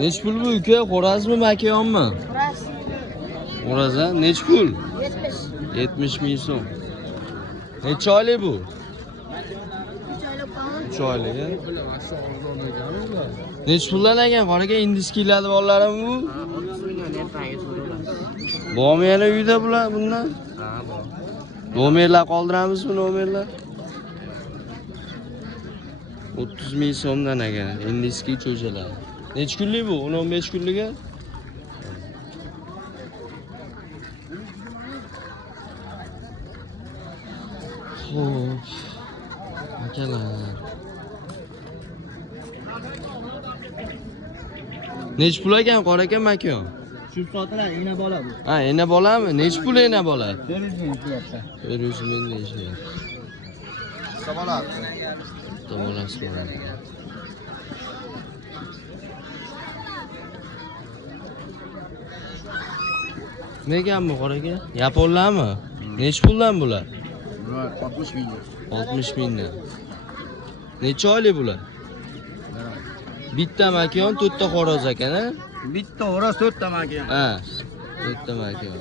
Nech pul bu uka? Xo'razmi, makiyonmi? Xo'raz. Xo'raz ha? Nech pul? 70. 70 ming so'm. Necha oylik bu? 3 oylik. Nech puldan ekan? Qara aka, indiskilarni bolalarimi bu? 30 million ertaga so'raymiz. Bormi yana uyda bular bundan? Ha, bor. Nomerlar qoldiramizmi, nomerlar? 30 ming so'mdan ekan, indiski cho'jalar. Nech kunlik bu? 10-15 kunlik a? Xo'p. Akalar. Nech pul ekan qora aka makon? Shu sotilar ena bola bu. Ha, ena bolami? Nech pul ena bola? 400 ming deyapti. 400 ming deyishyapti. Sabolat. To'g'rilasi bor. Negan bu qora aka? Yaponlarmi? Nech puldan bular? Bular 60 ming. 60 mingdan. Necha oylik bular? Bitta makon, to'rtta xo'roz ekan, ha? Bitta xo'roz 4 ta makin. Ha. To'rtta makon.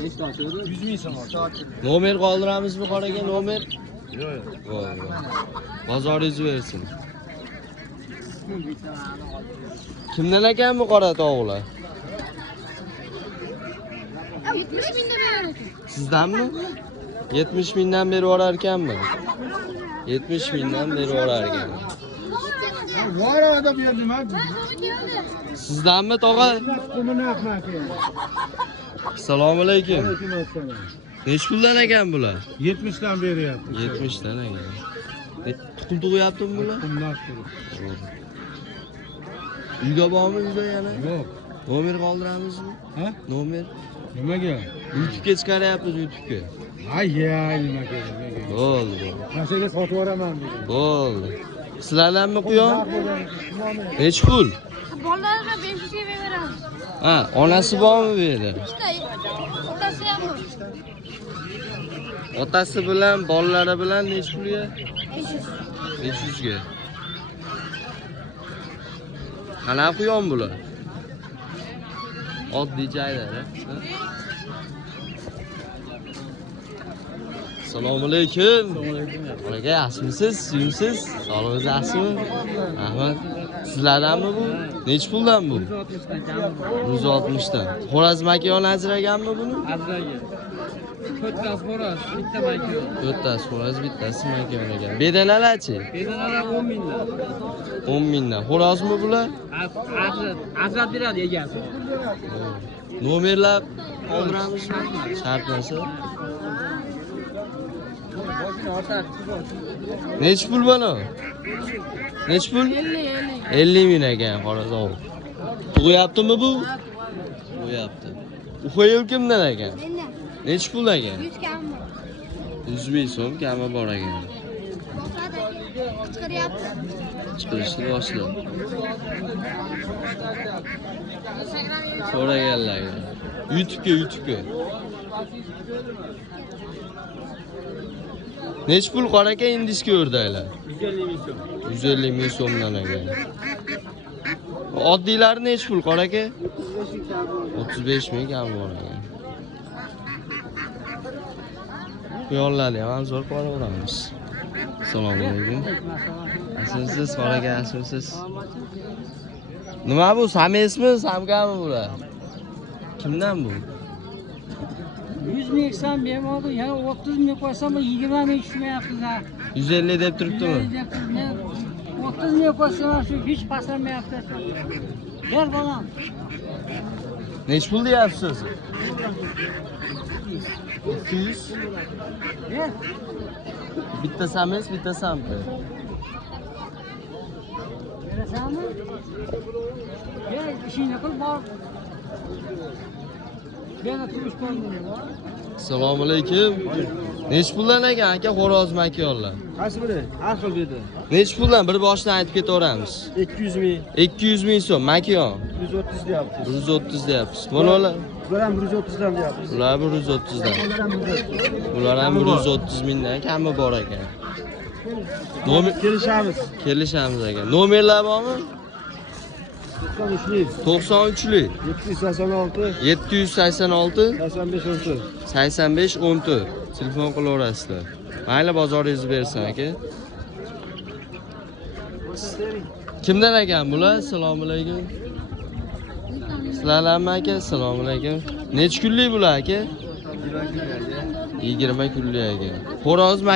Nechta ochadi? 100 ming so'm ochadi. Nomer qoldiramizmi qora aka, nomer? Yo'q. Voy. Bozoringiz bersin. Kimdan ekan bu qora tovuqlar? 70 mingdan berar ekan. Sizdanmi? 70 mingdan berib orar ekanmi? 70 mingdan berib orar ekan. Voy arada bu yerda nima? Sizdanmi tog'a? Assalomu alaykum. Nech puldan ekan bular? 70 dan beryapti. 70 dan ekan. Tuxum tug'yaptimi bular? Bundan Uyda bormi, uyda yana? Yo'q. Nomer qoldiramizmi? Ha? Nomer. Nimaga? YouTube'ga chiqaryapmiz, YouTube'ga. Ayya, nimaga? Bo'ldi. Mashaga sotib yuboraman dedim. Bo'ldi. Sizlardanmi quyon? Nech pul? Bolalarga 500 ga beramiz. Ha, onasi bormi bu yerda? Ikkita otasi ham bor. Otasi bilan, bolalari bilan nech pulga? 500. 500 ga. Qanaqa quyon bular? Oddiy joylar, ha? Assalomu alaykum. Aka, yaxshimisiz? Suyimsiz? Sog'lig'ingiz yaxshimi? Rahmat. Sizlardanmi bu? Nech puldan bu? 160 dan. Xo'raz makon ajraganmi buni? Azraga. 4 ta xo'roz, bitta makin. 4 tasi xo'raz, bittasi makon ekan. Bedanalarchi? Bedalar 10 mingdan. 10 mingdan. Xo'rozmi bular? Azrat beradi egasi. Nomerlar qoldiramizmi? Shartnoma. Nech pul bana? Nech pul? 50 ming ekan qora tovuq. Tug'yaptimi bu? Tug'yapti. Uxayib kimdan ekan? Mendan. Nech pul ekan? 100 kami bor. 100 ming so'm kami bor ekan. Chiqaryapti. Chiqishni boshlab. So'raganlarga. YouTube'ga. Nech pul qora aka indiski o'rdaklar? 150 ming so'm. 150 ming so'mdan ekan. Oddiylari nech pul qora aka? 35 ming kam bor ekan. Quyonlarni ham zo'r ko'raveramiz. Assalomu alaykum. Yaxshimisiz qora aka, yaxshimisiz? Nima bu? Samesmi, samgami bular? Kimdan bu? 100 ming sam bermoqdi, yana 30 ming qo'ysam 20 ming tushmayapti-da. 150 deb turibdimi? 30 ming qo'ysam shu hech paslanmayapti. Ber bolam. Nech pul deyapsiz? 200. Ber. Bitta sames, bitta sampi. Berasanmi? Ber, ishingni qil bor. Bera turish qo'ymaydi. Assalomu alaykum. Nech puldan ekan aka xo'roz makiyonlar? Qaysi biri? Har xil berdi. Nech puldan bir boshdan aytib ketaveramiz. 200 ming, 200 ming so'm makiyon. 130 deyapti. 130 deyapsiz. Mana ular. Bular ham 130 dan deyapti. Ular 130 dan. Bular ham 130. Ular ham 130 mingdan kami bor ekan. Kelishamiz. Kelishamiz ekan. Nomerlar bormi? 93'lik 786 85 14 telefon qilaverasizlar. Mayli bozoringizni bersin aka. Kimdan ekan bular? Assalomu alaykum. Sizlarmi aka? Assalomu alaykum. Necha kunlik bular aka? 20 kunlik aka. Xo'rozmi